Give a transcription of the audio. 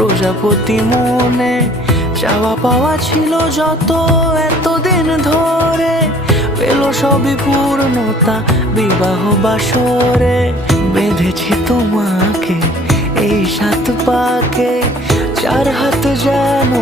প্রজাপতি মনে চাওয়া পাওয়া ছিল যত এতদিন ধরে, পেল সবই পূর্ণতা বিবাহ বাসরে। বেঁধেছি তোমাকে এই 7 পাকে, 4 হাত যেন